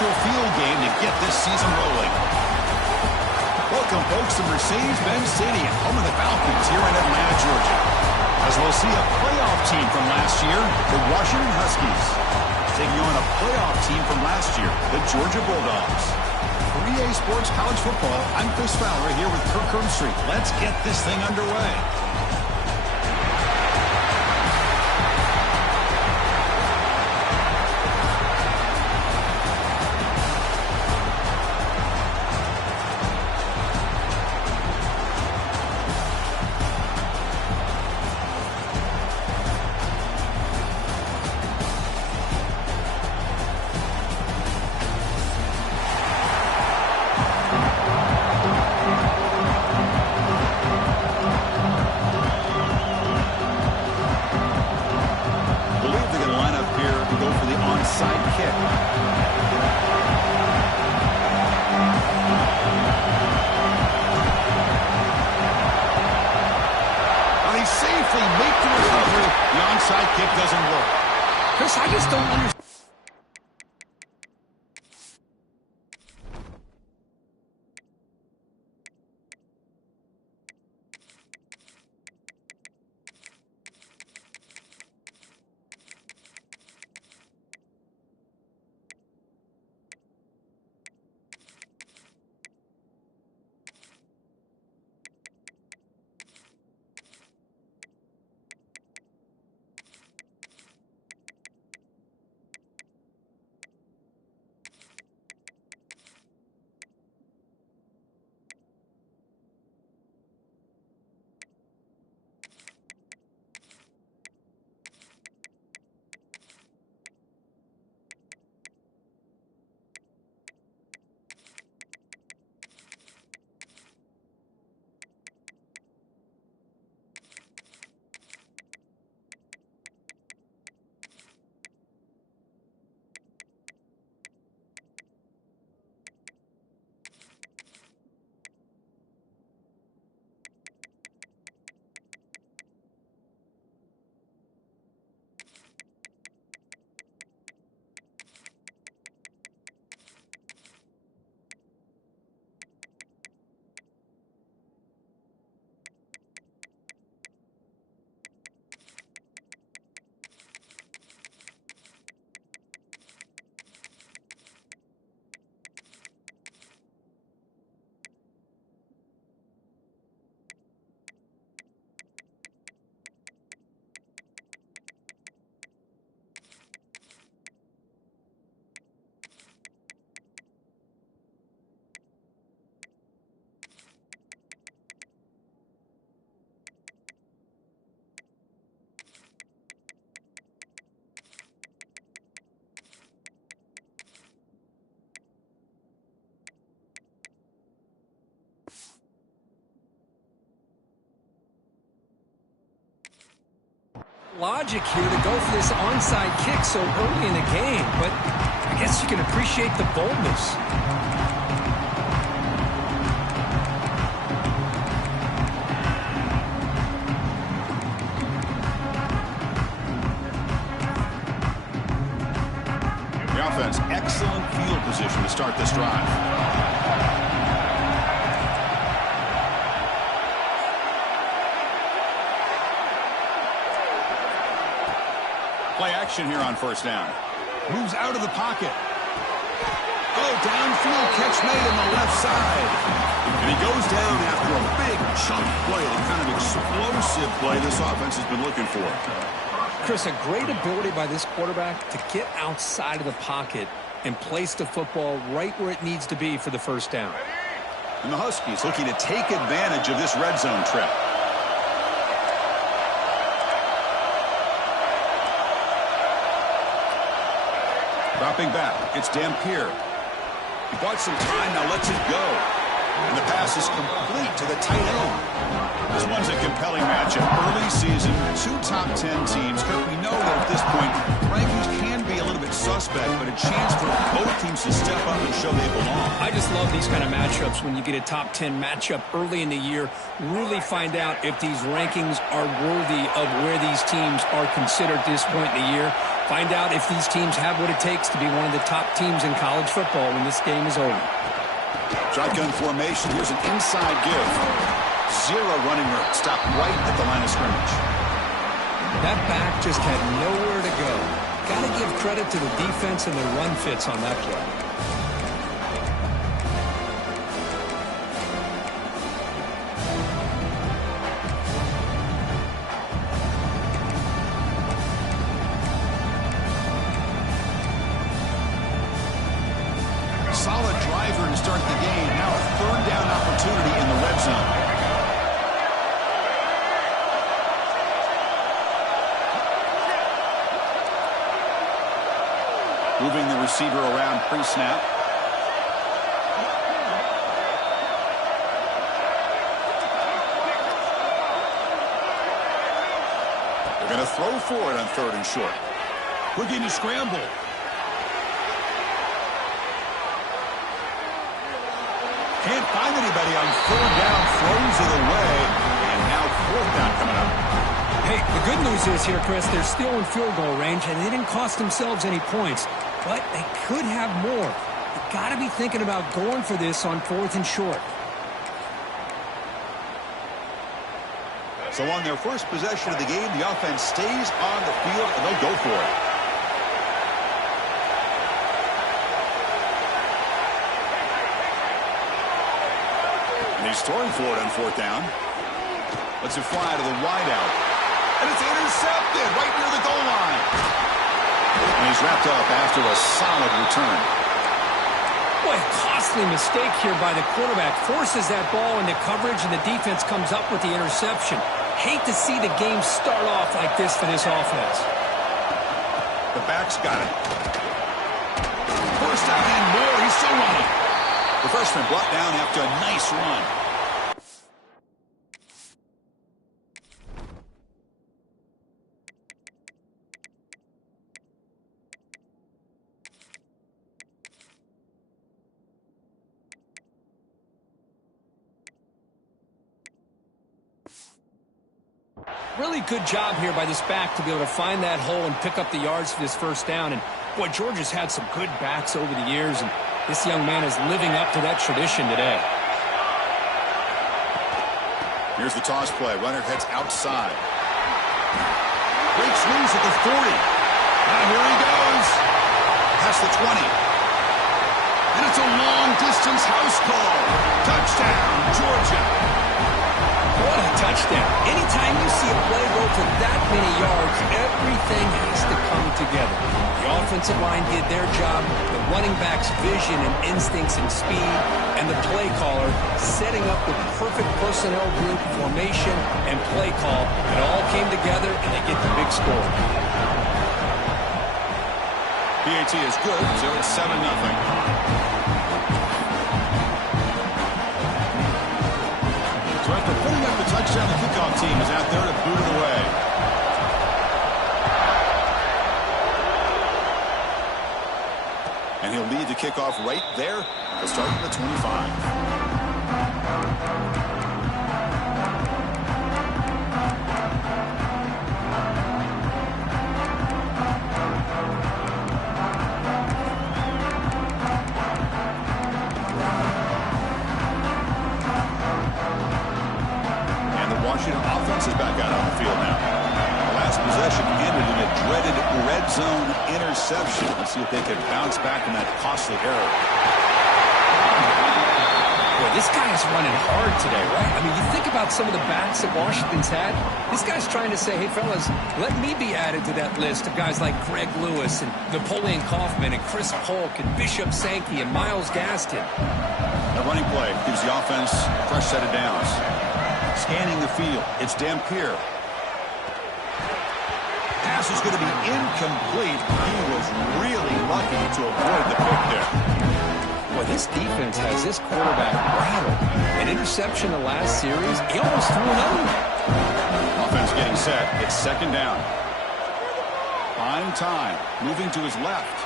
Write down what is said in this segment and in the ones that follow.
crucial field game to get this season rolling. Welcome, folks, to Mercedes-Benz Stadium, home of the Falcons here in Atlanta, Georgia. As we'll see a playoff team from last year, the Washington Huskies, taking on a playoff team from last year, the Georgia Bulldogs. For EA Sports College Football, I'm Chris Fowler here with Kirk Herbstreit. Let's get this thing underway. I just don't understand. Logic here to go for this onside kick so early in the game, but I guess you can appreciate the boldness. The offense, excellent field position to start this drive. Play action here on first down. Moves out of the pocket. Oh, downfield catch made on the left side. And he goes down after a big chunk play, the kind of explosive play this offense has been looking for. Chris, a great ability by this quarterback to get outside of the pocket and place the football right where it needs to be for the first down. And the Huskies looking to take advantage of this red zone trap. Dropping back, it's Dampier. He bought some time, now lets it go. And the pass is complete to the tight end. This one's a compelling matchup. Early season, two top 10 teams. Kirk, we know that at this point, rankings can be a little bit suspect, but a chance for both teams to step up and show they belong. I just love these kind of matchups when you get a top 10 matchup early in the year. Really find out if these rankings are worthy of where these teams are considered at this point in the year. Find out if these teams have what it takes to be one of the top teams in college football when this game is over. Shotgun formation. Here's an inside give. Zero running room. Stop right at the line of scrimmage. That back just had nowhere to go. Got to give credit to the defense and the run fits on that play. Solid driver to start the game. Now a third down opportunity in the red zone. Moving the receiver around pre-snap. They're going to throw for it on 3rd and short. Looking to scramble. Can't find anybody on 3rd down, throws it away, and now 4th down coming up. Hey, the good news is here, Chris, they're still in field goal range, and they didn't cost themselves any points, but they could have more. You got to be thinking about going for this on 4th and short. So on their first possession of the game, the offense stays on the field, and they'll go for it. He's throwing for it on 4th down. Lets it fly to the wideout. And it's intercepted right near the goal line. And he's wrapped up after a solid return. Boy, a costly mistake here by the quarterback. Forces that ball into coverage, and the defense comes up with the interception. Hate to see the game start off like this for this offense. The back's got it. First down and more. He's still running. The freshman brought down after a nice run. Really good job here by this back to be able to find that hole and pick up the yards for this first down. And, boy, Georgia's had some good backs over the years, and this young man is living up to that tradition today. Here's the toss play. Runner heads outside. Breaks loose at the 40. Now here he goes. Past the 20. And it's a long-distance house call. Touchdown, Georgia. What a touchdown. Anytime you see a play go for that many yards, everything has to come together. The offensive line did their job, the running back's vision and instincts and speed, and the play caller setting up the perfect personnel group, formation, and play call. It all came together, and they get the big score. PAT is good, so it's 7-0. So after putting up the touchdown, the kickoff team is out there to boot it away. And he'll lead the kickoff right there. He'll start at the 25. Is back out on the field now. The last possession ended in a dreaded red zone interception. Let's see if they can bounce back from that costly error. Boy, this guy is running hard today, right? I mean, you think about some of the backs that Washington's had. This guy's trying to say, hey, fellas, let me be added to that list of guys like Greg Lewis and Napoleon Kaufman and Chris Polk and Bishop Sankey and Myles Gaston. The running play gives the offense a fresh set of downs. Scanning the field, it's Dampier. Pass is going to be incomplete. He was really lucky to avoid the pick there. Well, this defense has this quarterback rattled. An interception the last series, he almost threw another one. Offense getting set. It's 2nd down. Buying time. Moving to his left.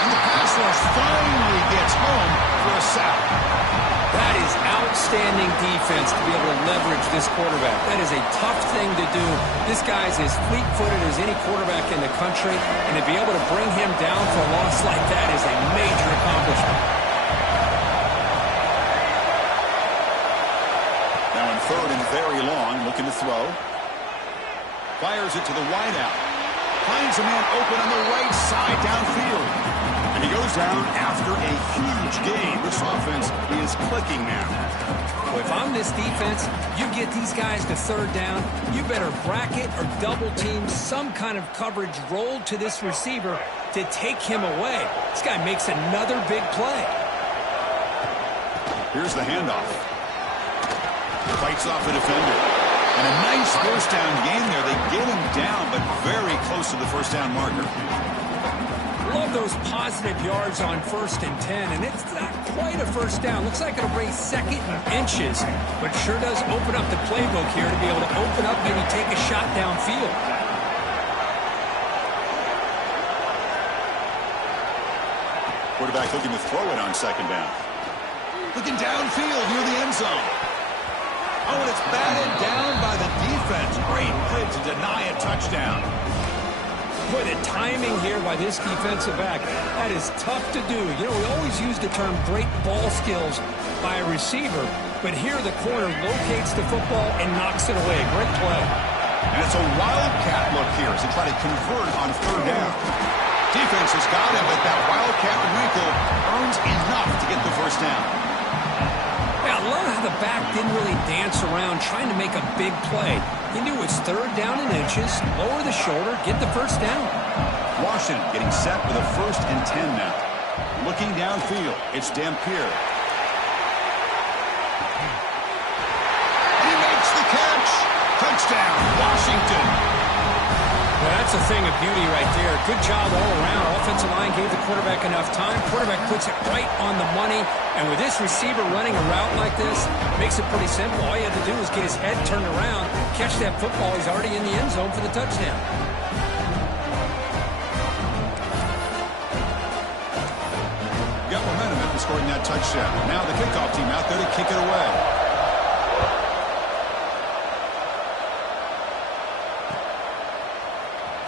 And the pass rush finally gets home for a sack. That is outstanding defense to be able to leverage this quarterback. That is a tough thing to do. This guy's as fleet-footed as any quarterback in the country, and to be able to bring him down for a loss like that is a major accomplishment. Now in third and very long, looking to throw. Fires it to the wideout. Finds a man open on the right side downfield. And he goes down after a huge gain. This offense is clicking now. Well, if I'm this defense, you get these guys to third down, you better bracket or double team some kind of coverage rolled to this receiver to take him away. This guy makes another big play. Here's the handoff. Fights off the defender. And a nice first down gain there. They get him down, but very close to the first down marker. Love those positive yards on 1st and 10, and it's not quite a first down. Looks like it'll bring second and inches, but sure does open up the playbook here to be able to open up, maybe take a shot downfield. Quarterback looking to throw it on second down. Looking downfield near the end zone. Oh, and it's batted down by the defense. Great play to deny a touchdown. Boy, the timing here by this defensive back, that is tough to do. You know, we always use the term great ball skills by a receiver, but here the corner locates the football and knocks it away. Great play. And it's a wildcat look here as they try to convert on third down. Defense has got him, but that wildcat wrinkle earns enough to get the first down. Yeah, I love how the back didn't really dance around trying to make a big play. He knew it's third down in inches, lower the shoulder, get the first down. Washington getting set with a 1st and 10 now. Looking downfield, it's Dampier. He makes the catch. Touchdown, Washington. Well, that's a thing of beauty right there. Good job all around. Offensive line gave the quarterback enough time. Quarterback puts it right on the money. And with this receiver running a route like this, makes it pretty simple. All you have to do is get his head turned around, catch that football. He's already in the end zone for the touchdown. Got momentum after scoring that touchdown. Now the kickoff team out there to kick it away.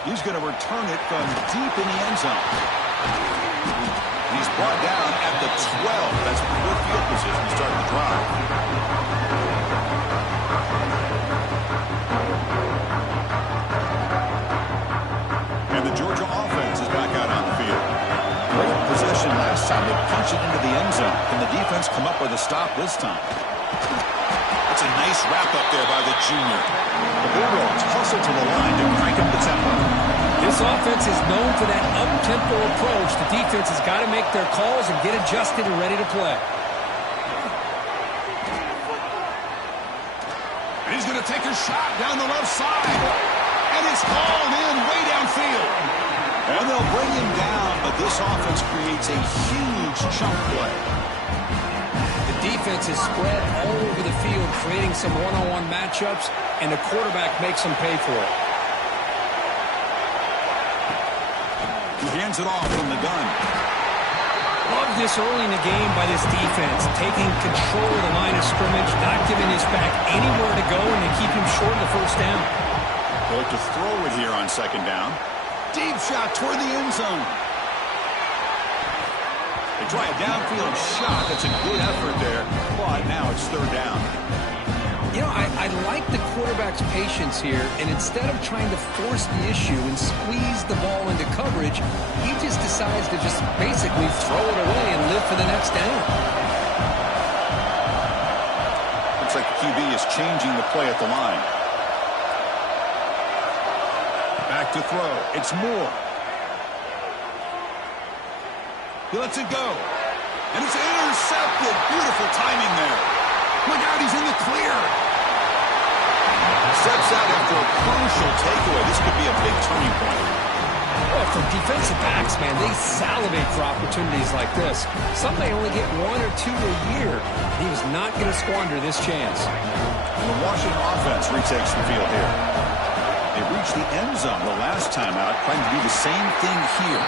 He's going to return it from deep in the end zone. He's brought down at the 12. That's poor field position to start the drive. And the Georgia offense is back out on the field. Great possession last time. They punch it into the end zone. Can the defense come up with a stop this time? That's a nice wrap-up there by the junior. The Bulldogs hustle to the line to crank up the tempo. This offense is known for that up-tempo approach. The defense has got to make their calls and get adjusted and ready to play. And he's going to take a shot down the left side. And it's hauled in way downfield. And they'll bring him down, but this offense creates a huge chunk play. Defense is spread all over the field, creating some one-on-one matchups, and the quarterback makes them pay for it. He hands it off from the gun. Love this early in the game by this defense, taking control of the line of scrimmage, not giving his back anywhere to go, and they keep him short of the first down. They'll look to throw it here on second down. Deep shot toward the end zone. They try a downfield shot. That's a good effort there, but now it's third down. You know, I like the quarterback's patience here, and instead of trying to force the issue and squeeze the ball into coverage, he just decides to just basically throw it away and live for the next down. Looks like the QB is changing the play at the line. Back to throw. It's Moore. He lets it go. And it's intercepted. Beautiful timing there. Look out, he's in the clear. Steps out after a crucial takeaway. This could be a big turning point. Well, for defensive backs, man, they salivate for opportunities like this. Some may only get 1 or 2 a year. He was not going to squander this chance. And the Washington offense retakes the field here. They reached the end zone the last time out, trying to do the same thing here.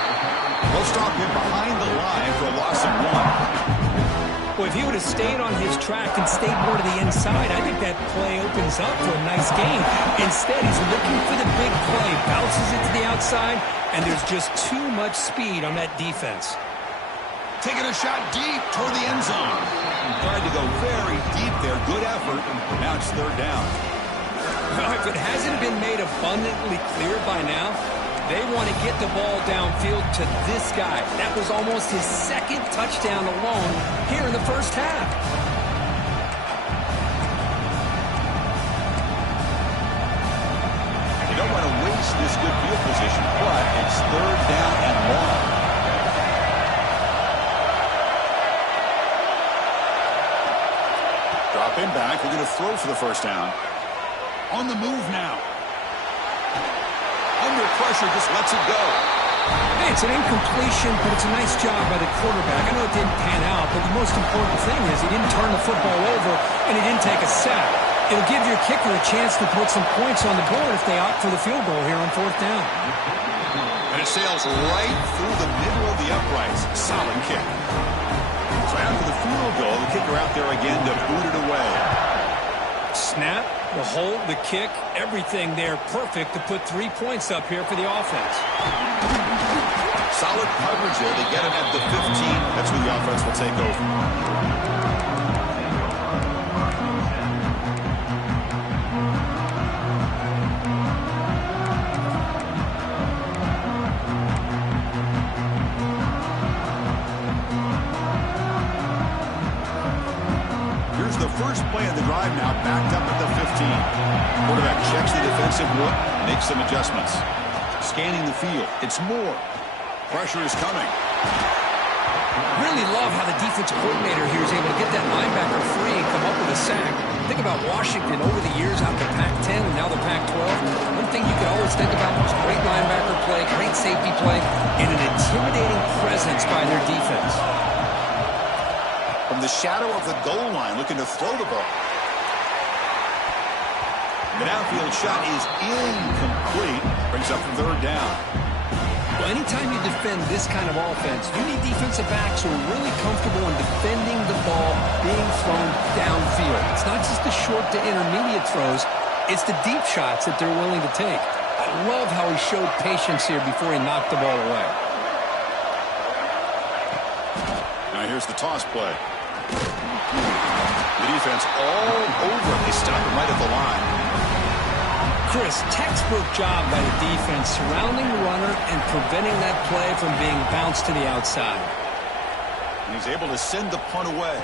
They'll stop him behind the line for a loss of 1. Well, Well, if he would have stayed on his track and stayed more to the inside, I think that play opens up for a nice gain. Instead, he's looking for the big play, bounces it to the outside, and there's just too much speed on that defense. Taking a shot deep toward the end zone. Tried to go very deep there. Good effort. Now it's third down. Well, if it hasn't been made abundantly clear by now, they want to get the ball downfield to this guy. That was almost his second touchdown alone here in the first half. You don't want to waste this good field position, but it's third down and long. Drop him back. We're going to throw for the first down. On the move now. Under pressure, just lets it go. Hey, it's an incompletion, but it's a nice job by the quarterback. I know it didn't pan out, but the most important thing is he didn't turn the football over and he didn't take a sack. It'll give your kicker a chance to put some points on the board if they opt for the field goal here on fourth down. And it sails right through the middle of the uprights. Solid kick. So after the field goal, the kicker out there again to boot it away. Snap, the hold, the kick, everything there perfect to put 3 points up here for the offense. Solid coverage there. They get him at the 15. That's where the offense will take over. First play of the drive now, backed up at the 15. Quarterback checks the defensive look, makes some adjustments. Scanning the field. It's Moore. Pressure is coming. Really love how the defensive coordinator here is able to get that linebacker free and come up with a sack. Think about Washington over the years out the Pac-10 and now the Pac-12. One thing you can always think about was great linebacker play, great safety play, and an intimidating presence by their defense. From the shadow of the goal line, looking to throw the ball. The downfield shot is incomplete. Brings up third down. Well, anytime you defend this kind of offense, you need defensive backs who are really comfortable in defending the ball being thrown downfield. It's not just the short to intermediate throws. It's the deep shots that they're willing to take. I love how he showed patience here before he knocked the ball away. Now here's the toss play. The defense all over. They stop him right at the line. Chris, textbook job by the defense surrounding the runner and preventing that play from being bounced to the outside. And he's able to send the punt away.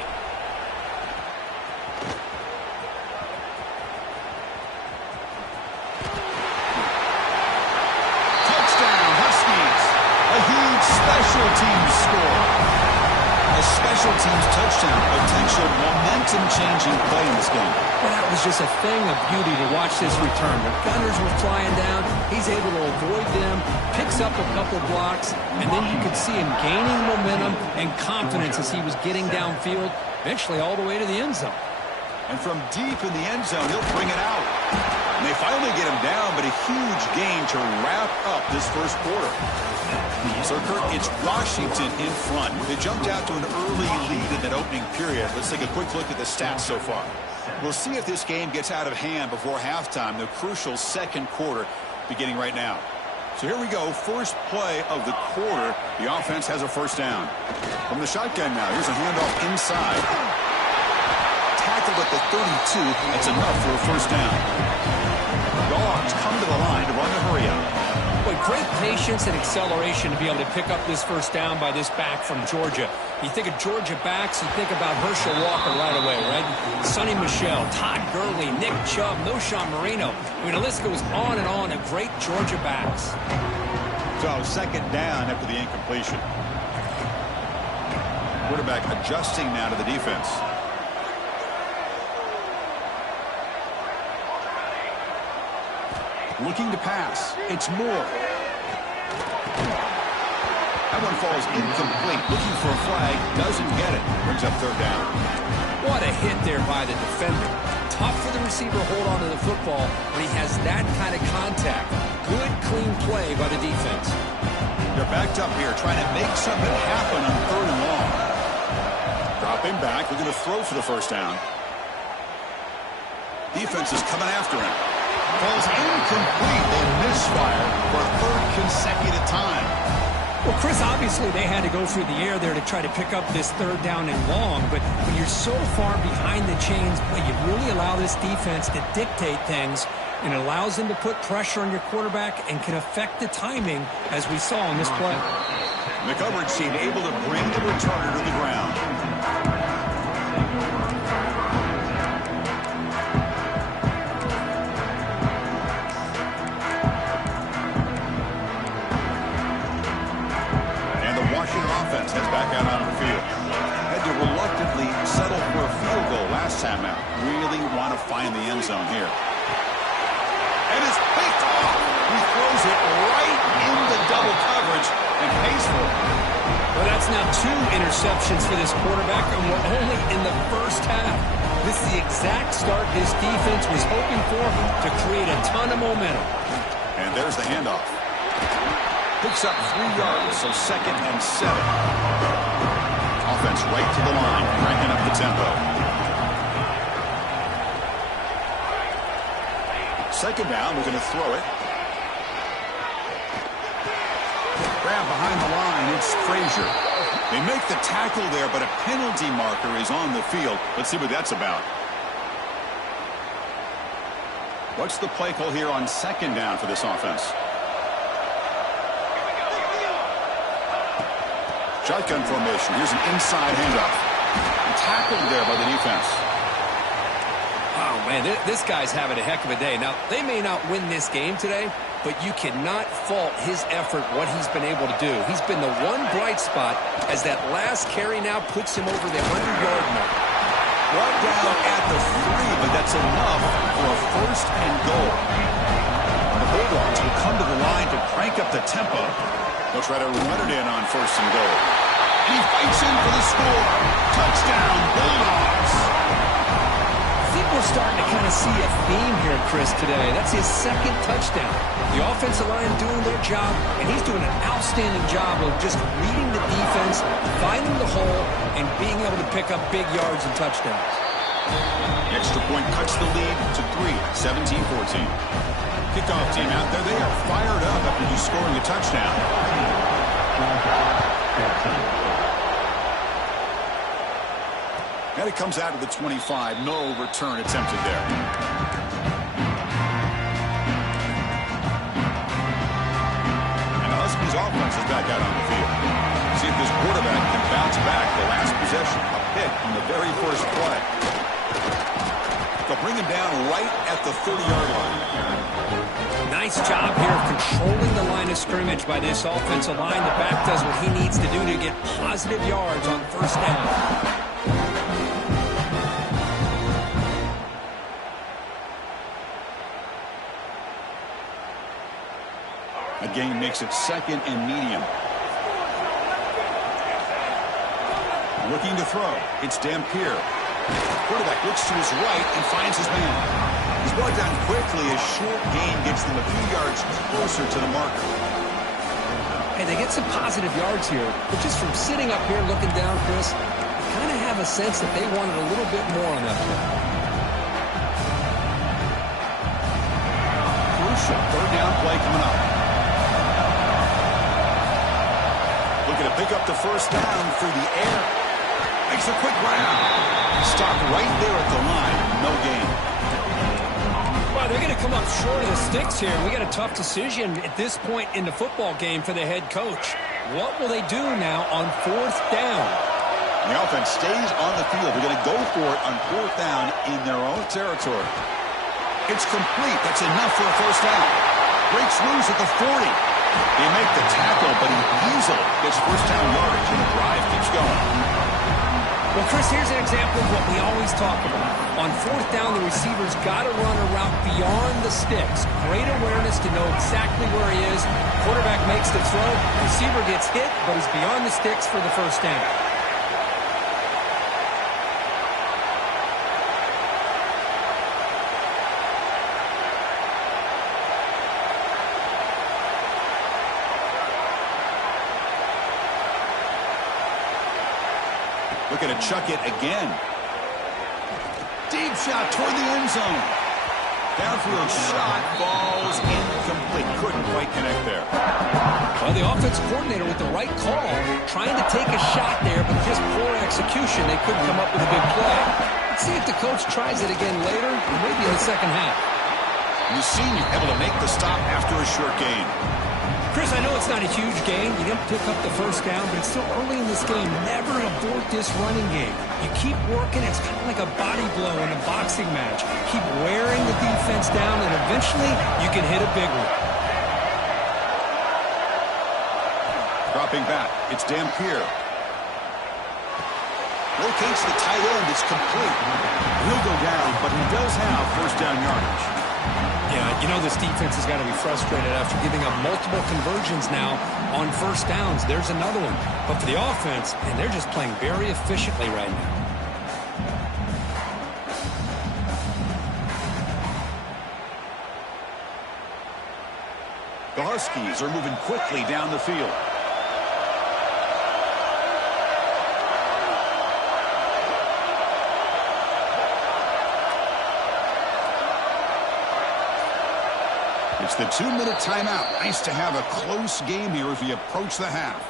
Touchdown, Huskies. A huge special teams score. A special teams touchdown, potential momentum-changing play in this game. Well, that was just a thing of beauty to watch this return. The gunners were flying down. He's able to avoid them, picks up a couple blocks, and then you could see him gaining momentum and confidence as he was getting downfield, eventually all the way to the end zone. And from deep in the end zone, he'll bring it out. And they finally get him down, but a huge gain to wrap up this first quarter. So, Kurt, it's Washington in front. They jumped out to an early lead in that opening period. Let's take a quick look at the stats so far. We'll see if this game gets out of hand before halftime, the crucial second quarter beginning right now. So here we go, first play of the quarter. The offense has a first down. From the shotgun now, here's a handoff inside. Tackled at the 32. That's enough for a first down. Dogs come to the line to run the hurry up. Boy, great patience and acceleration to be able to pick up this first down by this back from Georgia. You think of Georgia backs, you think about Herschel Walker right away, right? Sonny Michel, Todd Gurley, Nick Chubb, Noshawn Marino. I mean, the list goes on and on of great Georgia backs. So second down after the incompletion. Quarterback adjusting now to the defense. Looking to pass. It's Moore. That one falls incomplete. Looking for a flag. Doesn't get it. Brings up third down. What a hit there by the defender. Tough for the receiver to hold on to the football when he has that kind of contact. Good, clean play by the defense. They're backed up here trying to make something happen on third and long. Drop him back. We're going to throw for the first down. Defense is coming after him. Falls incomplete. They misfire for a third consecutive time. Well, Chris, obviously they had to go through the air there to try to pick up this third down and long, but when you're so far behind the chains, you really allow this defense to dictate things, and it allows them to put pressure on your quarterback and can affect the timing, as we saw in this play. McCovern seemed able to bring the returner to the ground. Offense heads back out on the field. Had to reluctantly settle for a field goal last time out. Really want to find the end zone here. And it's picked off. He throws it right into double coverage and pays for it. Well, that's now 2 interceptions for this quarterback, and we're only in the first half. This is the exact start this defense was hoping for to create a ton of momentum. And there's the handoff. Picks up 3 yards, so 2nd and 7. Offense right to the line, cranking up the tempo. 2nd down, we're going to throw it. Grab behind the line, it's Frazier. They make the tackle there, but a penalty marker is on the field. Let's see what that's about. What's the play call here on 2nd down for this offense? Shotgun formation. Here's an inside handoff. Tackled there by the defense. Oh, man, this guy's having a heck of a day. Now, they may not win this game today, but you cannot fault his effort, what he's been able to do. He's been the one bright spot as that last carry now puts him over the 100-yard mark. Brought down at the 3, but that's enough for a 1st and goal. The Bulldogs will come to the line to crank up the tempo. They'll try to run it in on 1st and goal. He fights in for the score. Touchdown, Bulldogs. I think we're starting to kind of see a theme here, Chris, today. That's his 2nd touchdown. The offensive line doing their job, and he's doing an outstanding job of just reading the defense, finding the hole, and being able to pick up big yards and touchdowns. The extra point cuts the lead to 3, 17-14. Kickoff team out there. They are fired up after just scoring a touchdown. And it comes out of the 25. No return attempted there. And the Huskies offense is back out on the field. See if this quarterback can bounce back the last possession. A pick on the very first play. They'll bring him down right at the 30-yard line. Nice job here of controlling the line of scrimmage by this offensive line. The back does what he needs to do to get positive yards on 1st down. The game makes it 2nd and medium. Looking to throw. It's Dampier. Quarterback looks to his right and finds his man. He's brought down quickly. A short gain gets them a few yards closer to the marker. Hey, they get some positive yards here, but just from sitting up here looking down, Chris, you kind of have a sense that they wanted a little bit more on that play. Crucial 3rd down play coming up. Looking to pick up the 1st down through the air. Makes a quick round. Stopped right there at the line. No gain. Well, they're going to come up short of the sticks here. We got a tough decision at this point in the football game for the head coach. What will they do now on 4th down? The offense stays on the field. They're going to go for it on 4th down in their own territory. It's complete. That's enough for a 1st down. Breaks loose at the 40. They make the tackle, but he easily gets 1st down yardage, and the drive keeps going. Well, Chris, here's an example of what we always talk about. On 4th down, the receiver's got to run a route beyond the sticks. Great awareness to know exactly where he is. Quarterback makes the throw. Receiver gets hit, but he's beyond the sticks for the 1st down. Looking to chuck it again. Deep shot toward the end zone. Downfield shot falls incomplete. Couldn't quite connect there. Well, the offensive coordinator with the right call, trying to take a shot there, but just poor execution. They couldn't come up with a big play. Let's see if the coach tries it again later, or maybe in the second half. The senior able to make the stop after a short gain. Chris, I know it's not a huge gain. You didn't pick up the first down, but it's still early in this game. Never abort this running game. You keep working. It's kind of like a body blow in a boxing match. Keep wearing the defense down, and eventually you can hit a big one. Dropping back. It's Dampier. Locates the tight end. It's complete. He'll go down, but he does have first down yardage. Yeah, you know this defense has got to be frustrated after giving up multiple conversions now on first downs. There's another one. But for the offense, and they're just playing very efficiently right now. The Huskies are moving quickly down the field. It's the 2-minute timeout. Nice to have a close game here as we approach the half.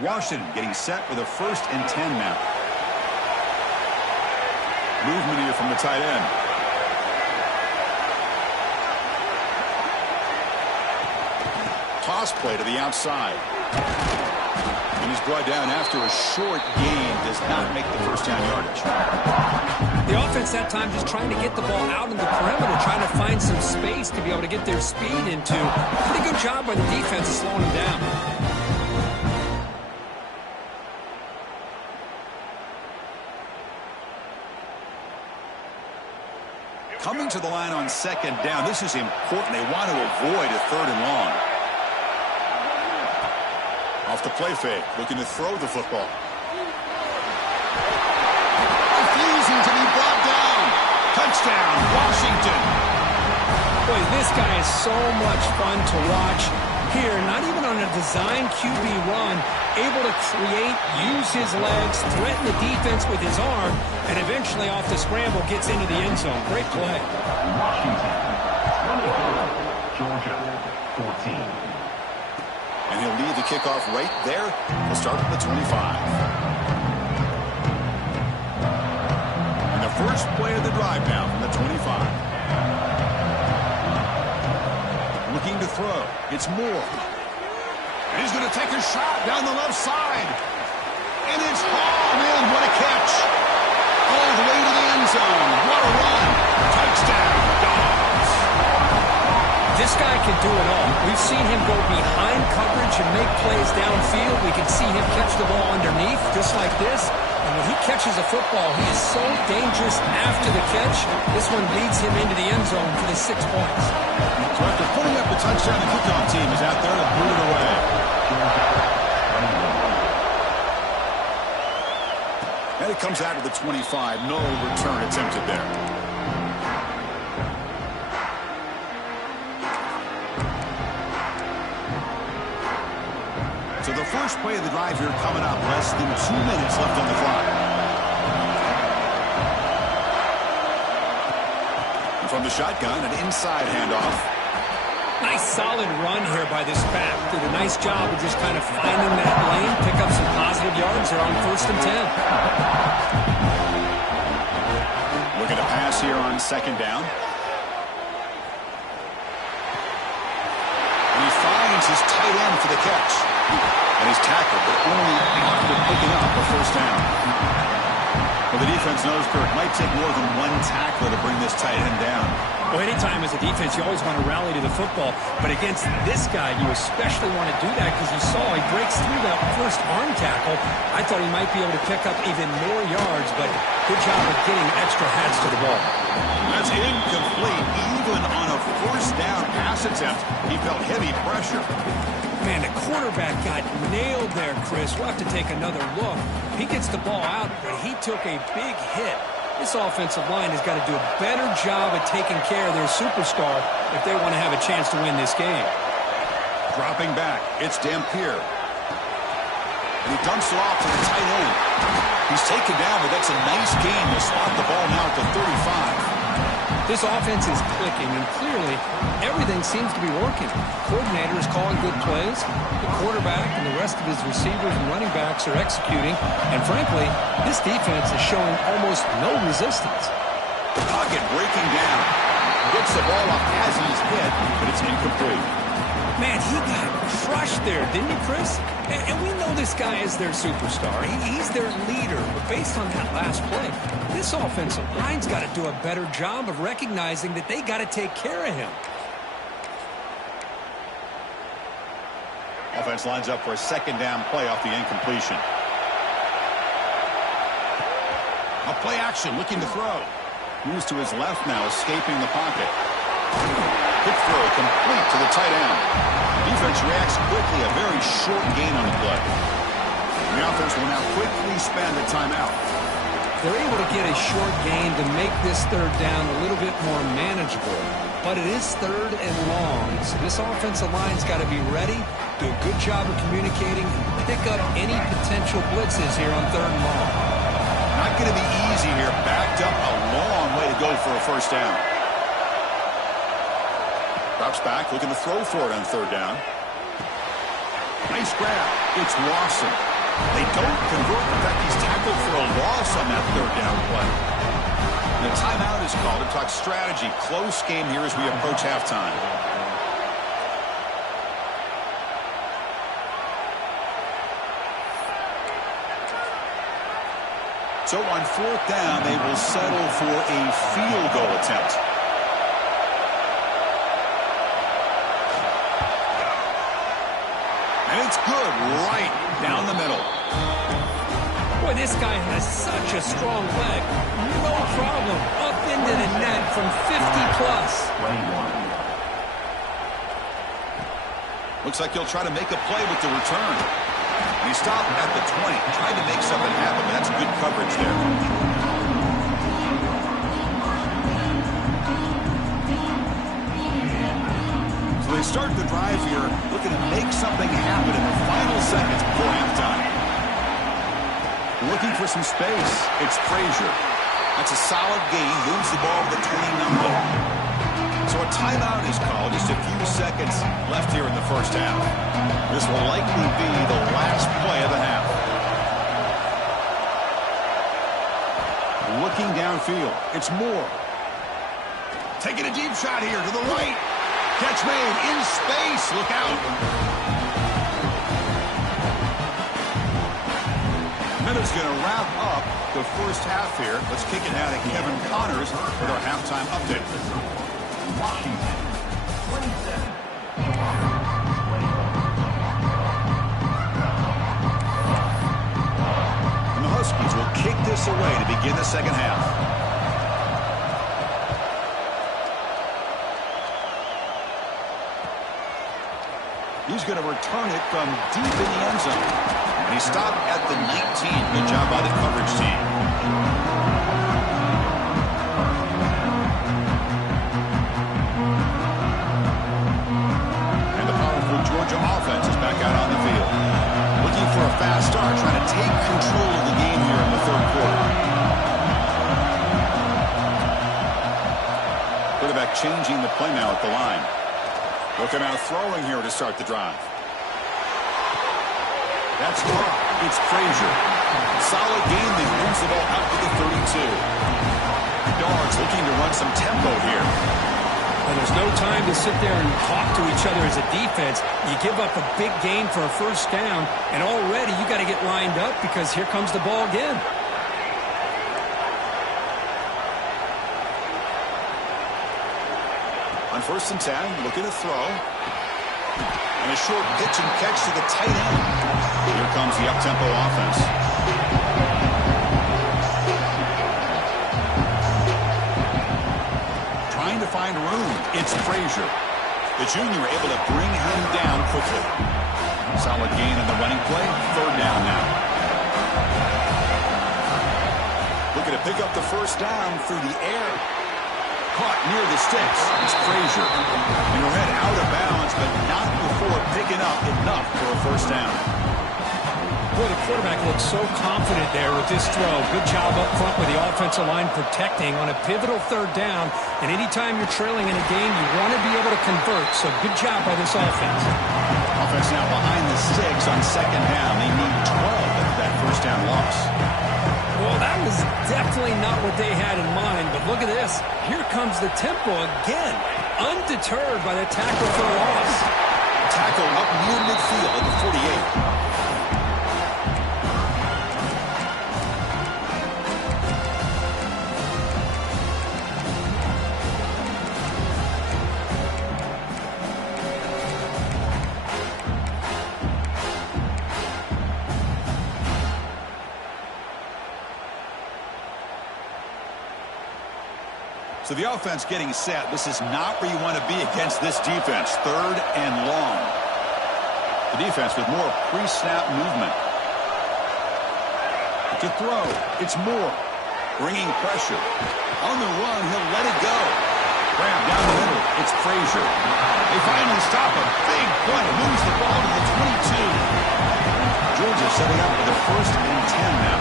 Washington getting set with a 1st and 10 now. Movement here from the tight end. Toss play to the outside. And he's brought down after a short gain. Does not make the first down yardage. The offense that time just trying to get the ball out in the perimeter, trying to find some space to be able to get their speed into. Pretty good job by the defense of slowing them down. Coming to the line on 2nd down. This is important. They want to avoid a 3rd and long. Off the play fake, looking to throw the football. Refusing to be brought down. Touchdown, Washington. Boy, this guy is so much fun to watch. Here, not even on a design QB run, able to create, use his legs, threaten the defense with his arm, and eventually off the scramble gets into the end zone. Great play. Washington, 24, Georgia, 14. And he'll lead the kickoff right there. He'll start at the 25. And the first play of the drive now from the 25. Looking to throw. It's Moore. And he's going to take a shot down the left side. And it's hauled in. What a catch. All the way to the end zone. What a run. Touchdown, Dogs. This guy can do it all. We've seen him go behind coverage and make plays downfield. We can see him catch the ball underneath, just like this. And when he catches a football, he is so dangerous after the catch. This one leads him into the end zone for the 6 points. So after putting up the touchdown, the kickoff team is out there to boot it away. And it comes out of the 25. No return attempted there. So the first play of the drive here coming up. Less than 2 minutes left on the clock. And from the shotgun, an inside handoff. Nice solid run here by this back. Did a nice job of just kind of finding that lane, pick up some positive yards there on 1st and 10. Looking to pass here on 2nd down. And he finds his tight end for the catch. And he's tackled, but only after picking up a first down. Well, the defense knows, Kirk, might take more than one tackler to bring this tight end down. Well, anytime as a defense, you always want to rally to the football. But against this guy, you especially want to do that because you saw he breaks through that first arm tackle. I thought he might be able to pick up even more yards, but good job of getting extra hats to the ball. That's incomplete. Even on a first down pass attempt, he felt heavy pressure. Man, the quarterback got nailed there, Chris. We'll have to take another look. He gets the ball out, but he took a big hit. This offensive line has got to do a better job of taking care of their superstar if they want to have a chance to win this game. Dropping back, it's Dampier. And he dumps it off to the tight end. He's taken down, but that's a nice gain. They'll spot the ball now at the 35. This offense is clicking, and clearly everything seems to be working. The coordinator is calling good plays. The quarterback and the rest of his receivers and running backs are executing. And frankly, this defense is showing almost no resistance. Puckett breaking down. Gets the ball off as he's hit, but it's incomplete. Man, he got crushed there, didn't he, Chris? And we know this guy is their superstar. He's their leader. But based on that last play, this offensive line's got to do a better job of recognizing that they got to take care of him. Offense lines up for a second down play off the incompletion. A play action, looking to throw. Moves to his left now, escaping the pocket. Quick throw, complete to the tight end. Defense reacts quickly, a very short gain on the play. The offense will now quickly spend a timeout. They're able to get a short gain to make this third down a little bit more manageable. But it is third and long, so this offensive line's got to be ready, do a good job of communicating, and pick up any potential blitzes here on third and long. Not going to be easy here. Backed up a long way to go for a first down. Drops back, looking to throw for it on third down. Nice grab. It's Lawson. They don't convert. In fact, he's tackled for a loss on that third down play. The timeout is called to talk strategy. Close game here as we approach halftime. So on fourth down, they will settle for a field goal attempt. And it's good right down the middle. Boy, this guy has such a strong leg. No problem. Up into the net from 50-plus. 21. Looks like he'll try to make a play with the return. He stopped at the 20, trying to make something happen, but that's good coverage there. So they start the drive here, looking to make something happen in the final seconds before halftime. Looking for some space, it's Frazier. That's a solid gain, moves the ball to the 20 number. So a timeout is called, just a few seconds left here in the first half. This will likely be the last play of the half. Looking downfield, it's Moore. Taking a deep shot here to the right. Catch made in space, look out. Minute's going to wrap up the first half here. Let's kick it out to Kevin Connors with our halftime update. Washington, 27. And the Huskies will kick this away to begin the second half. He's going to return it from deep in the end zone. And he stopped at the 19. Good job by the coverage team. Georgia offense is back out on the field. Looking for a fast start, trying to take control of the game here in the third quarter. Quarterback changing the play now at the line. Looking out throwing here to start the drive. That's caught. It's Frazier. Solid game that moves the ball out to the 32. Dogs looking to run some tempo here. Well, there's no time to sit there and talk to each other as a defense. You give up a big gain for a first down, and already you got to get lined up because here comes the ball again. On first and 10, looking to throw. And a short pitch and catch to the tight end. Here comes the up-tempo offense. Trying to find room. It's Frazier. The junior able to bring him down quickly. Solid gain on the running play. Third down now. Looking looking to pick up the first down through the air. Caught near the sticks. It's Frazier. And he'll head out of bounds, but not before picking up enough for a first down. Boy, the quarterback looks so confident there with this throw. Good job up front with the offensive line protecting on a pivotal third down. And anytime you're trailing in a game, you want to be able to convert. So good job by this offense. Offense now behind the sticks on second down. They need 12 after that first down loss. Well, that was definitely not what they had in mind. But look at this. Here comes the tempo again. Undeterred by the tackle for a loss. Tackle up near midfield at the 48. So the offense getting set. This is not where you want to be against this defense. Third and long. The defense with more pre-snap movement. To throw. It's Moore. Bringing pressure. On the run, he'll let it go. Grab down the middle. It's Frazier. They finally stop a big play. Moves the ball to the 22. Georgia setting up for the 1st and 10 now.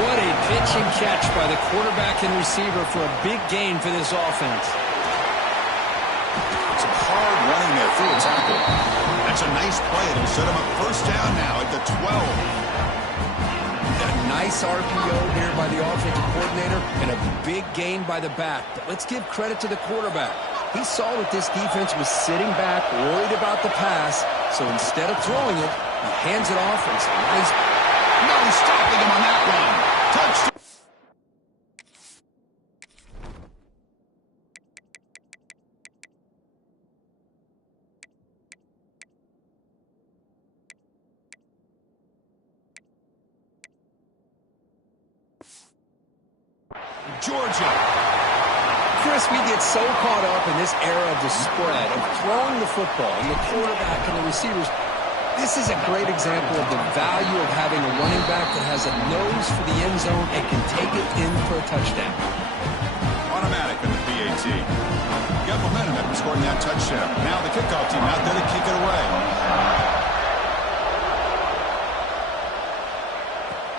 What a pitch and catch by the quarterback and receiver for a big gain for this offense. Some hard running there through a tackle. That's a nice play. It'll set him up first down now at the 12. A nice RPO here by the offensive coordinator and a big gain by the back. But let's give credit to the quarterback. He saw that this defense was sitting back, worried about the pass. So instead of throwing it, he hands it off and it's a nice. No stopping him on that one. Touchdown. Georgia. Chris, we get so caught up in this era of the spread, of throwing the football, and the quarterback and the receivers. This is a great example of the value of having a running back that has a nose for the end zone and can take it in for a touchdown. Automatic in the PAT. Got momentum after scoring that touchdown. Now the kickoff team out there to kick it away.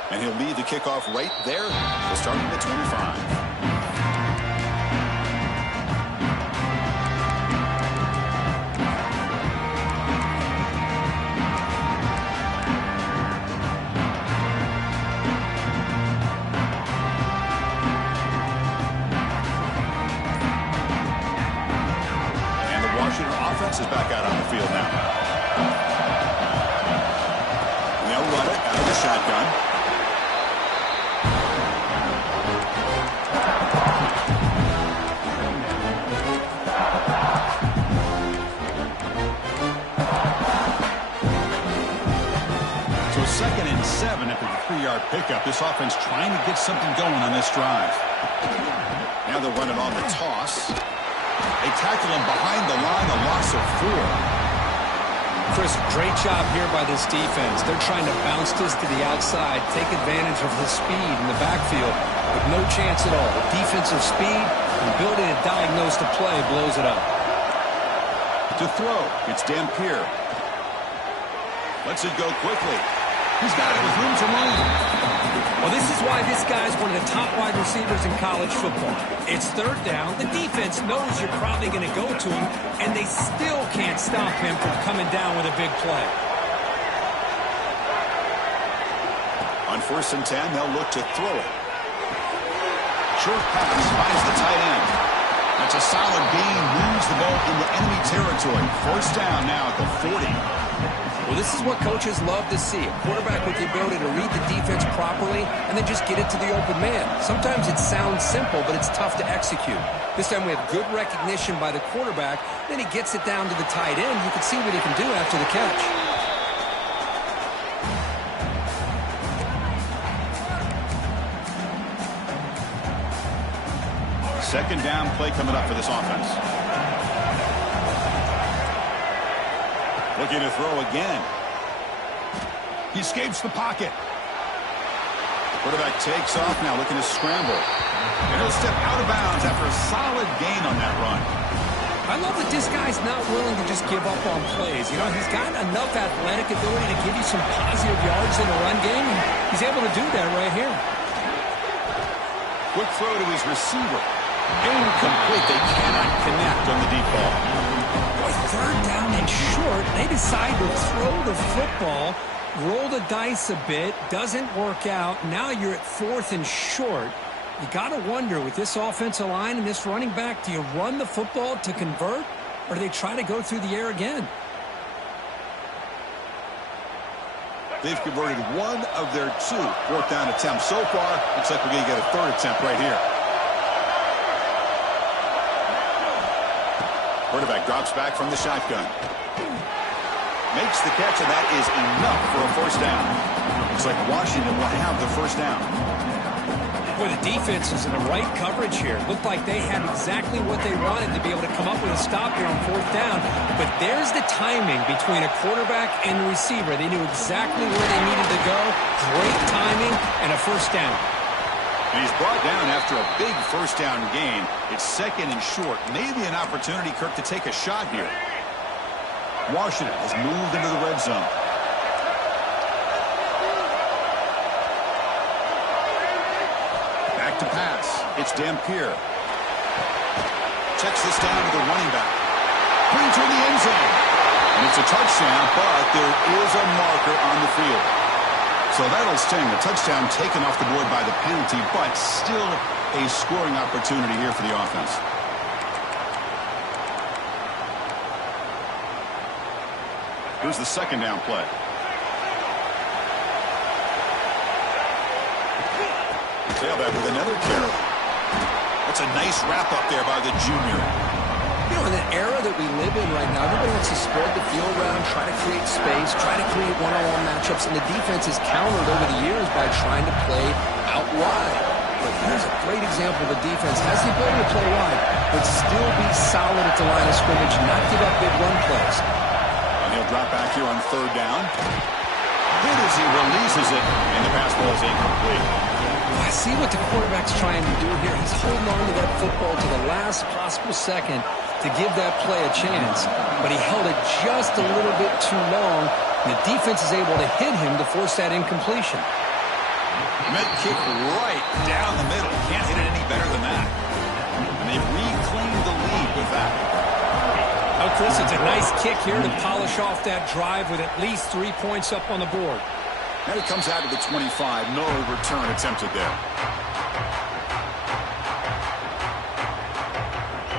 And he'll lead the kickoff right there. We'll start at the 25. Is back out on the field now. They'll run it out of the shotgun. So 2nd and 7 after the 3-yard pickup. This offense trying to get something going on this drive. Now they'll run it on the toss. They tackle him behind the line, a loss of 4. Chris, great job here by this defense. They're trying to bounce this to the outside, take advantage of his speed in the backfield, with no chance at all. The defensive speed and ability to diagnose the play blows it up. To throw, it's Dampier. Lets it go quickly. He's got it with room to run. Well, this is why this guy's one of the top wide receivers in college football. It's 3rd down. The defense knows you're probably going to go to him, and they still can't stop him from coming down with a big play. On 1st and 10, they'll look to throw it. Short pass finds the tight end. That's a solid gain. Moves the ball into enemy territory. 1st down now at the 40. Well, this is what coaches love to see. A quarterback with the ability to read the defense properly and then just get it to the open man. Sometimes it sounds simple, but it's tough to execute. This time we have good recognition by the quarterback. Then he gets it down to the tight end. You can see what he can do after the catch. Second down play coming up for this offense. Looking to throw again. He escapes the pocket. Quarterback takes off now, looking to scramble. And he'll step out of bounds after a solid gain on that run. I love that this guy's not willing to just give up on plays. You know, he's got enough athletic ability to give you some positive yards in the run game, and he's able to do that right here. Quick throw to his receiver. Incomplete. They cannot connect on the deep ball. Boy, third down and short. They decide to throw the football, roll the dice a bit, doesn't work out. Now you're at 4th and short. You got to wonder, with this offensive line and this running back, do you run the football to convert, or do they try to go through the air again? They've converted one of their 2 fourth down attempts so far. Looks like we're going to get a 3rd attempt right here. Quarterback drops back from the shotgun. Makes the catch, and that is enough for a 1st down. Looks like Washington will have the 1st down. Boy, the defense is in the right coverage here. Looked like they had exactly what they wanted to be able to come up with a stop here on 4th down. But there's the timing between a quarterback and the receiver. They knew exactly where they needed to go. Great timing and a 1st down. And he's brought down after a big 1st down gain. It's 2nd and short. Maybe an opportunity, Kirk, to take a shot here. Washington has moved into the red zone. Back to pass. It's Dampier. Checks this down to the running back. Brings her in the end zone. And it's a touchdown, but there is a marker on the field. So that'll sting. A touchdown taken off the board by the penalty, but still a scoring opportunity here for the offense. Here's the 2nd down play. Tailback with another carry. That's a nice wrap up there by the junior. You know, in the era that we live in right now, everybody wants to spread the field around, try to create space, try to create one-on-one matchups, and the defense is countered over the years by trying to play out wide. But here's a great example. The defense has the ability to play wide, but still be solid at the line of scrimmage, not give up big run plays. And he'll drop back here on 3rd down. Good as he releases it, and the pass ball is incomplete. I see what the quarterback's trying to do here. He's holding on to that football to the last possible second to give that play a chance, but he held it just a little bit too long, and the defense is able to hit him to force that incompletion. Med kick right down the middle. Can't hit it any better than that. And they've reclaimed the lead with that. Oh, Chris, it's a nice kick here to polish off that drive with at least 3 points up on the board. And it comes out to the 25. No return attempted there.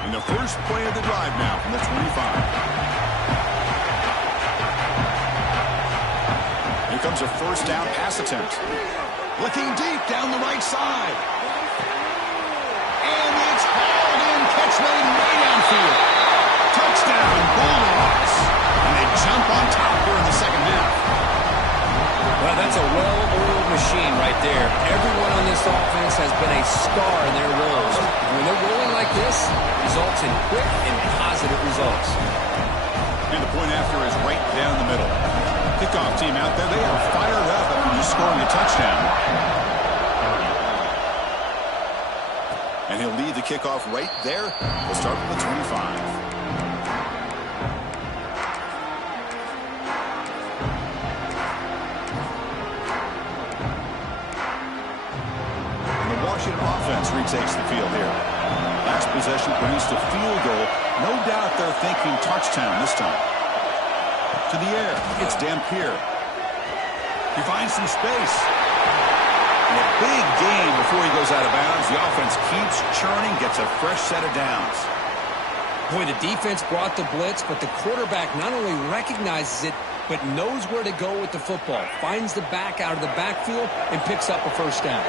And the first play of the drive now from the 25. Here comes a 1st down pass attempt. Looking deep down the right side. And it's hauled in. Catch made way downfield. Touchdown, Bulldogs. And they jump on top here in the 2nd half. Well, that's a well-oiled machine right there. Everyone on this offense has been a star in their roles. And when they're rolling like this, results in quick and positive results. And the point after is right down the middle. Kickoff team out there, they are fired up after just scoring a touchdown. And he'll lead the kickoff right there. We'll start with the 25. Offense retakes the field here. Last possession produced a field goal. No doubt they're thinking touchdown this time. To the air. It's Dampier. He finds some space. And a big gain before he goes out of bounds. The offense keeps churning, gets a fresh set of downs. Boy, the defense brought the blitz, but the quarterback not only recognizes it, but knows where to go with the football. Finds the back out of the backfield and picks up a 1st down.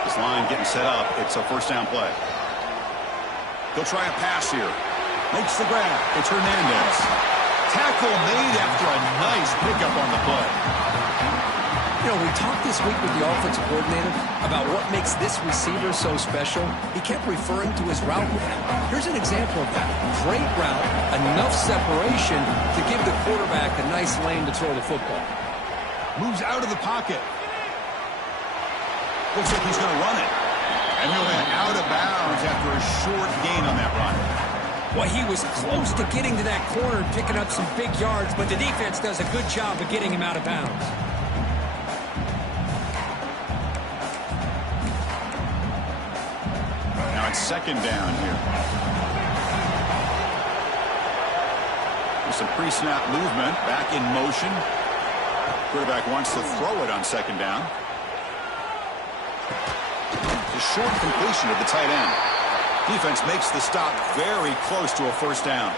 This line getting set up. It's a 1st down play. He'll try a pass here. Makes the grab. It's Hernandez. Tackle made after a nice pickup on the play. You know, we talked this week with the offensive coordinator about what makes this receiver so special. He kept referring to his route running. Here's an example of that. Great route, enough separation to give the quarterback a nice lane to throw the football. Moves out of the pocket. Looks like he's going to run it. And he'll head out of bounds after a short gain on that run. Well, he was close to getting to that corner, picking up some big yards, but the defense does a good job of getting him out of bounds. Now it's second down here. With some pre-snap movement, back in motion. Quarterback wants to throw it on second down. The short completion of the tight end. Defense makes the stop very close to a first down.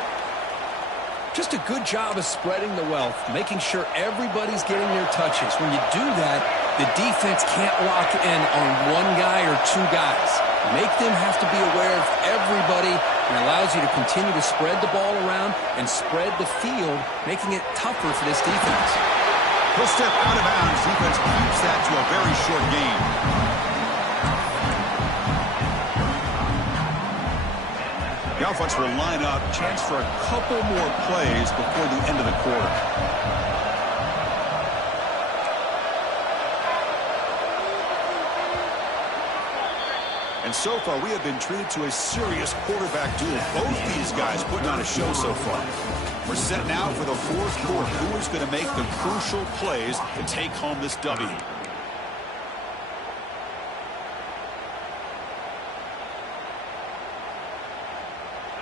Just a good job of spreading the wealth, making sure everybody's getting their touches. When you do that, the defense can't lock in on one guy or two guys. Make them have to be aware of everybody, and allows you to continue to spread the ball around and spread the field, making it tougher for this defense. He'll step out of bounds. Defense keeps that to a very short gain. The offense will line up. Chance for a couple more plays before the end of the quarter. And so far, we have been treated to a serious quarterback duel. Both these guys putting on a show so far. We're set now for the fourth quarter. Who is going to make the crucial plays to take home this W?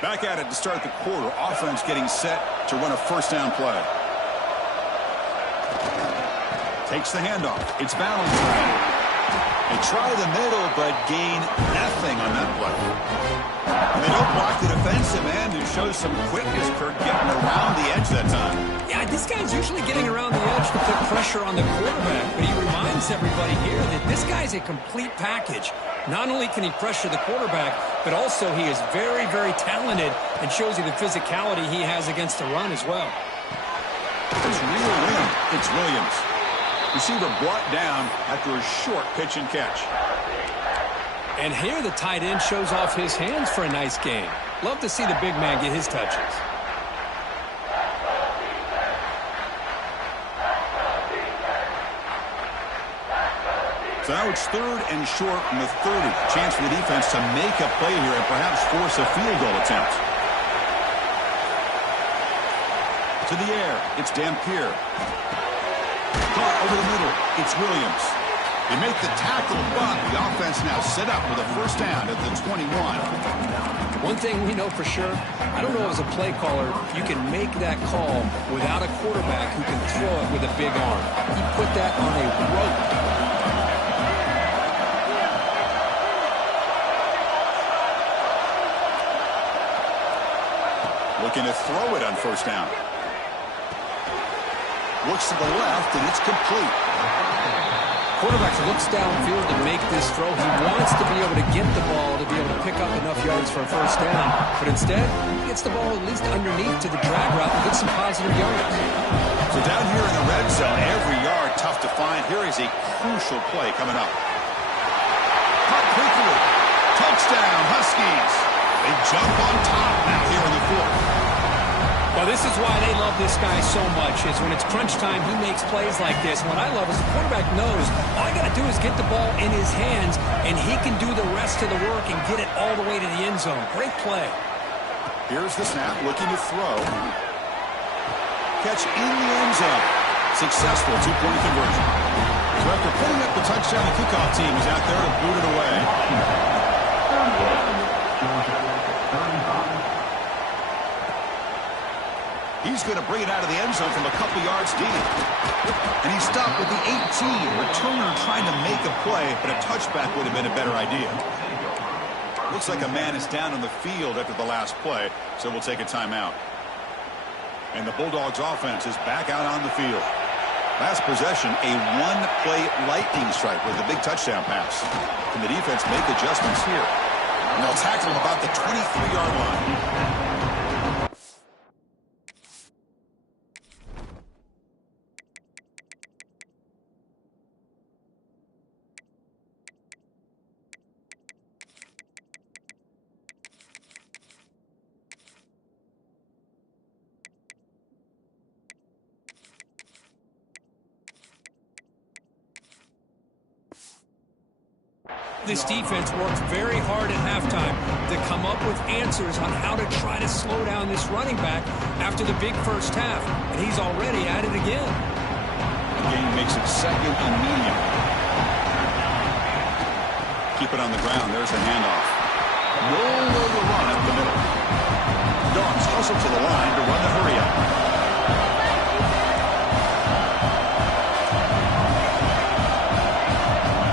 Back at it to start the quarter. Offense getting set to run a first down play. Takes the handoff. It's Valentine. They try the middle, but gain nothing on that play. And they don't block the defensive end, who shows some quickness, Kirk, getting around the edge that time. Yeah, this guy's usually getting around the edge to put pressure on the quarterback, but he reminds everybody here that this guy's a complete package. Not only can he pressure the quarterback, but also he is very, very talented and shows you the physicality he has against the run as well. It's real wind. It's Williams. Receiver brought down after a short pitch and catch. And here the tight end shows off his hands for a nice gain. Love to see the big man get his touches. So now it's third and short from the 30. Chance for the defense to make a play here and perhaps force a field goal attempt. To the air, it's Dampier. Caught over the middle, it's Williams. They make the tackle, but the offense now set up with a first down at the 21. One thing we know for sure, I don't know as a play caller, you can make that call without a quarterback who can throw it with a big arm. He put that on a rope. Looking to throw it on first down. Looks to the left, and it's complete. Quarterback looks downfield to make this throw. He wants to be able to get the ball to be able to pick up enough yards for a first down. But instead, he gets the ball at least underneath to the drag route and gets some positive yards. So down here in the red zone, every yard tough to find. Here is a crucial play coming up. Caught quickly. Touchdown, Huskies. They jump on top now here in the fourth. Well, this is why they love this guy so much, is when it's crunch time, he makes plays like this. What I love is the quarterback knows all I got to do is get the ball in his hands, and he can do the rest of the work and get it all the way to the end zone. Great play. Here's the snap, looking to throw. Catch in the end zone. Successful two-point conversion. So after putting up the touchdown, the kickoff team is out there to boot it away. He's going to bring it out of the end zone from a couple yards deep. And he stopped with the 18. Returner trying to make a play, but a touchback would have been a better idea. Looks like a man is down on the field after the last play, so we'll take a timeout. And the Bulldogs offense is back out on the field. Last possession, a one-play lightning strike with a big touchdown pass. Can the defense make adjustments here? And they'll tackle him about the 23-yard line. This defense worked very hard at halftime to come up with answers on how to try to slow down this running back after the big first half, and he's already at it again. The game makes it second and medium. Keep it on the ground. There's the handoff. Nowhere to run up the middle. Dogs hustle to the line to run the hurry up.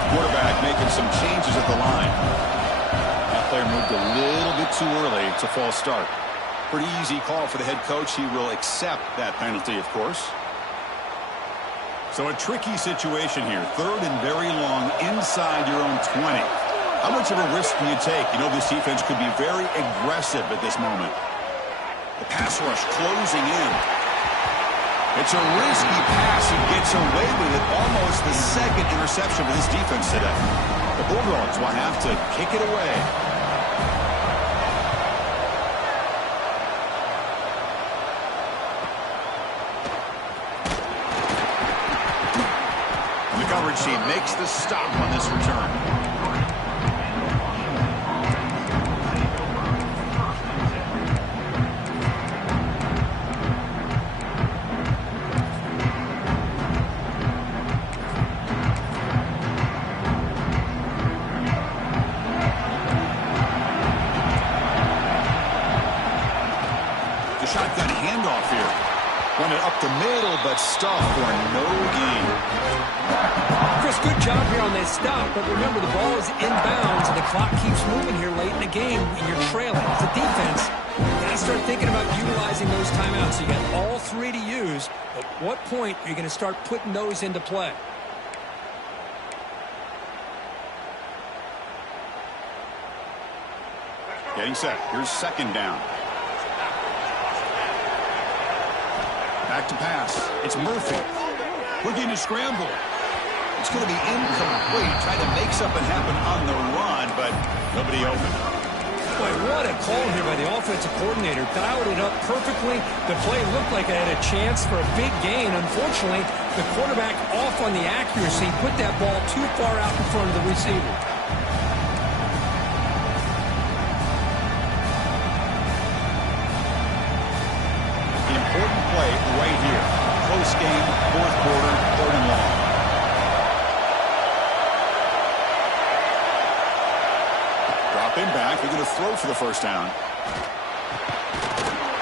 Quarterback making some changes at the line. That player moved a little bit too early. It's a false start. Pretty easy call for the head coach. He will accept that penalty, of course. So a tricky situation here. Third and very long inside your own 20. How much of a risk do you take? You know this defense could be very aggressive at this moment. The pass rush closing in. It's a risky pass. He gets away with it. Almost the second interception for this defense today. The Bulldogs will have to kick it away. And the coverage team makes the stop on this return. Shotgun handoff here. Run it up the middle, but stuffed for no gain. Chris, good job here on that stop, but remember the ball is inbounds and the clock keeps moving here late in the game and you're trailing. As a defense, you got to start thinking about utilizing those timeouts. You got all three to use. At what point are you going to start putting those into play? Getting set. Here's second down. Back to pass. It's Murphy. Looking to scramble. It's going to be incomplete. Trying to make something happen on the run, but nobody open. Boy, what a call here by the offensive coordinator. Dialed it up perfectly. The play looked like it had a chance for a big gain. Unfortunately, the quarterback off on the accuracy, put that ball too far out in front of the receiver. Play right here. Close game, fourth quarter, third and long. Dropping back. They're going to throw for the first down.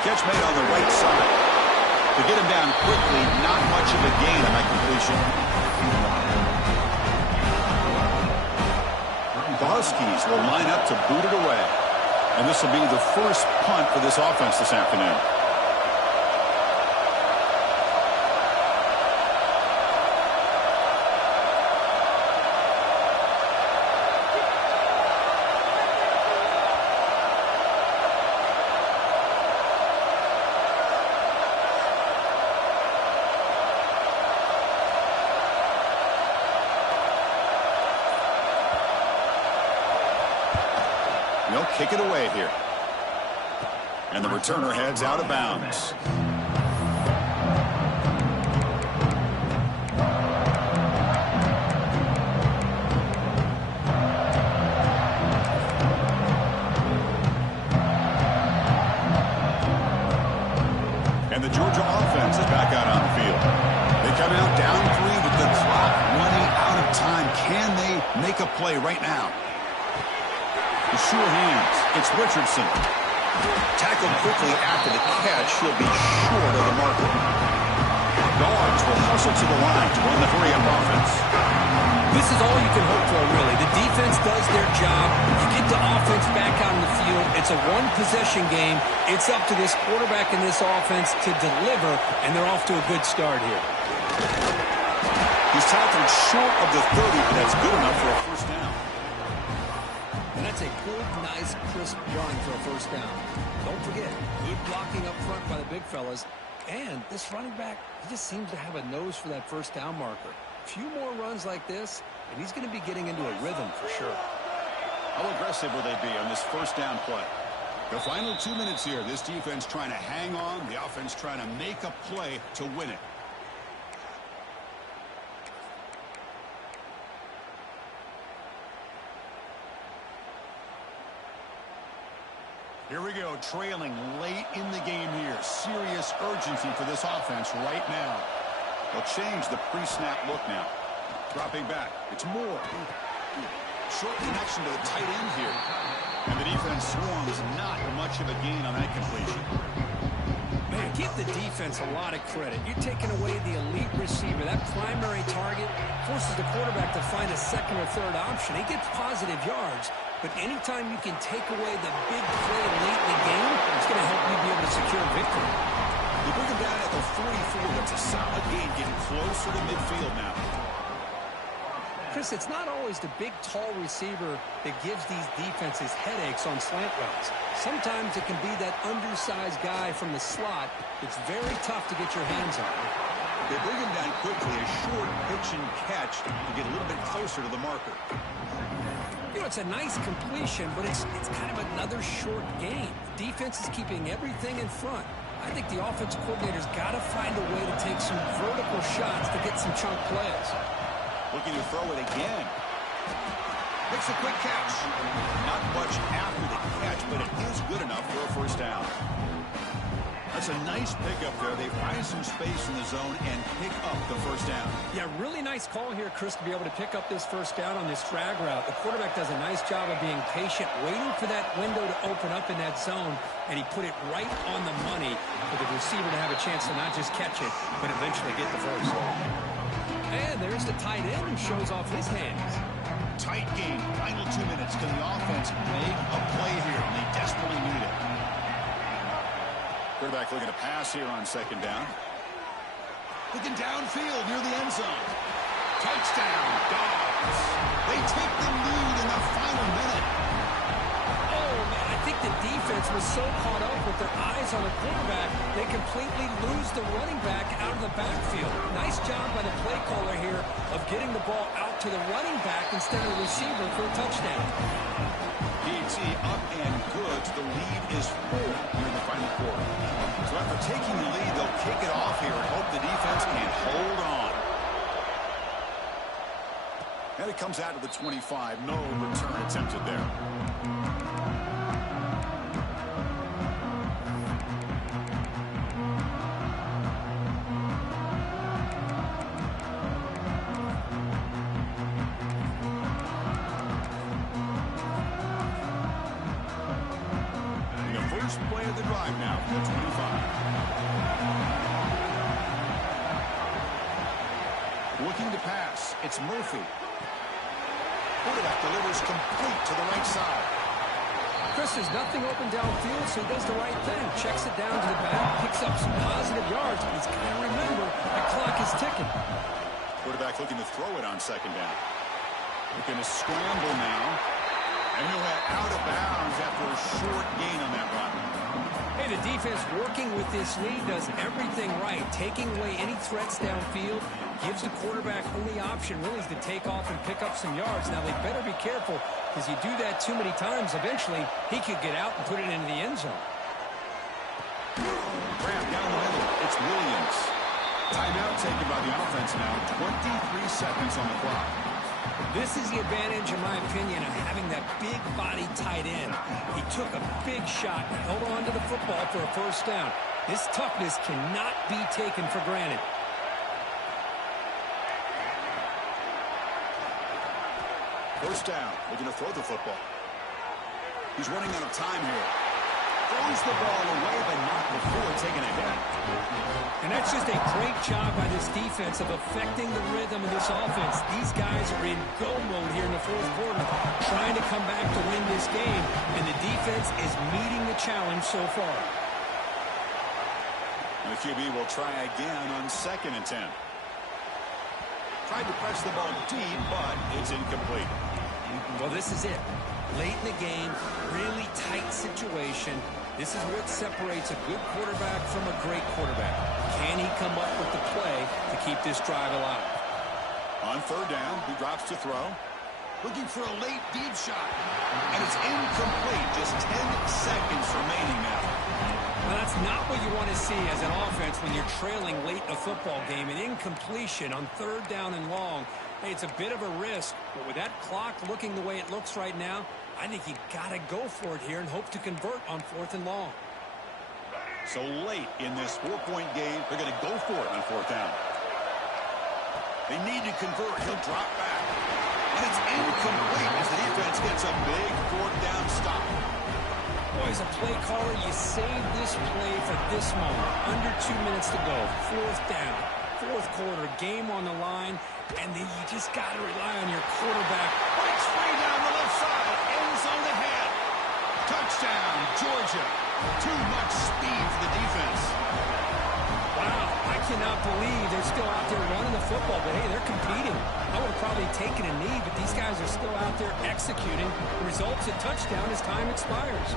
Catch made on the right side. To get him down quickly, not much of a gain on that completion. The Huskies will line up to boot it away. And this will be the first punt for this offense this afternoon. They'll kick it away here. And the returner heads out of bounds. And the Georgia offense is back out on the field. They come out down 3 with the clock running out of time. Can they make a play right now? Sure hands. It's Richardson. Tackled quickly after the catch. He'll be short of the marker. Dogs will hustle to the line to run the hurry-up offense. This is all you can hope for, really. The defense does their job. You get the offense back out on the field. It's a one-possession game. It's up to this quarterback and this offense to deliver, and they're off to a good start here. He's tackled short of the 30, but that's good enough for a first down. And that's a good, nice, crisp run for a first down. Don't forget, good blocking up front by the big fellas. And this running back, he just seems to have a nose for that first down marker. A few more runs like this, and he's going to be getting into a rhythm for sure. How aggressive will they be on this first down play? The final 2 minutes here. This defense trying to hang on. The offense trying to make a play to win it. Here we go, trailing late in the game here. Serious urgency for this offense right now. They'll change the pre-snap look now. Dropping back. It's Moore. Short connection to the tight end here. And the defense swarms, not much of a gain on that completion. Man, give the defense a lot of credit. You're taking away the elite receiver. That primary target forces the quarterback to find a second or third option. He gets positive yards, but anytime you can take away the big play late in the game, it's going to help you be able to secure victory. They bring him down at the 44. That's a solid gain, getting closer to midfield now. Chris, it's not always the big, tall receiver that gives these defenses headaches on slant routes. Sometimes it can be that undersized guy from the slot that's very tough to get your hands on. They bring him down quickly, a short pitch and catch to get a little bit closer to the marker. You know, it's a nice completion, but it's kind of another short game. Defense is keeping everything in front. I think the offensive coordinator's got to find a way to take some vertical shots to get some chunk plays. Looking to throw it again. Makes a quick catch. Not much after the catch, but it is good enough for a first down. That's a nice pickup there. They find some space in the zone and pick up the first down. Yeah, really nice call here, Chris, to be able to pick up this first down on this drag route. The quarterback does a nice job of being patient, waiting for that window to open up in that zone, and he put it right on the money for the receiver to have a chance to not just catch it, but eventually get the first. And there's the tight end who shows off his hands. Tight game. Final 2 minutes. Can the offense make a play here? And they desperately need it. Quarterback looking to pass here on second down. Looking downfield near the end zone. Touchdown, Dogs. They take the lead in the final minute. Oh, man, I think the defense was so caught up with their eyes on the quarterback, they completely lose the running back out of the backfield. Nice job by the play caller here of getting the ball out to the running back instead of the receiver for a touchdown. PAT up and good. The lead is 4 here in the final quarter. So after taking the lead, they'll kick it off here and hope the defense can hold on. And it comes out to the 25. No return attempted there. First play of the drive now for the 25. Looking to pass. It's Murphy. Quarterback delivers complete to the right side. Chris, there's nothing open downfield, so he does the right thing. Checks it down to the back, picks up some positive yards, but he's got to remember that clock is ticking. Quarterback looking to throw it on second down. Looking to scramble now. And he'll head out of bounds after a short gain on that run. Hey, the defense working with this lead does everything right. Taking away any threats downfield gives the quarterback only option really is to take off and pick up some yards. Now, they better be careful because you do that too many times, eventually he could get out and put it into the end zone. Grab down the middle. It's Williams. Timeout taken by the offense now. 23 seconds on the clock. This is the advantage, in my opinion, of having that big body tight end. He took a big shot and held on to the football for a first down. This toughness cannot be taken for granted. First down. Looking to throw the football. He's running out of time here. Throws the ball away, but not before taking a hit. And that's just a great job by this defense of affecting the rhythm of this offense. These guys are in go mode here in the fourth quarter, trying to come back to win this game, and the defense is meeting the challenge so far. And the QB will try again on 2nd and 10. Tried to press the ball deep, but it's incomplete. Well, this is it. Late in the game, really tight situation. This is what separates a good quarterback from a great quarterback. Can he come up with the play to keep this drive alive? On 3rd down, he drops to throw. Looking for a late deep shot. And it's incomplete. Just 10 seconds remaining now. Well, that's not what you want to see as an offense when you're trailing late in a football game. An incompletion on 3rd down and long. Hey, it's a bit of a risk, but with that clock looking the way it looks right now, I think you got to go for it here and hope to convert on 4th and long. So late in this 4-point game, they're going to go for it on 4th down. They need to convert. He'll drop back. And it's incomplete as the defense gets a big 4th down stop. Boy, as a play caller, you save this play for this moment. Under 2 minutes to go. 4th down. 4th quarter. Game on the line. And then you just got to rely on your quarterback. Breaks free down the left side. Ends on the head. Touchdown, Georgia. Too much speed for the defense. Wow, I cannot believe they're still out there running the football. But, hey, they're competing. I would have probably taken a knee, but these guys are still out there executing. The result's a touchdown as time expires.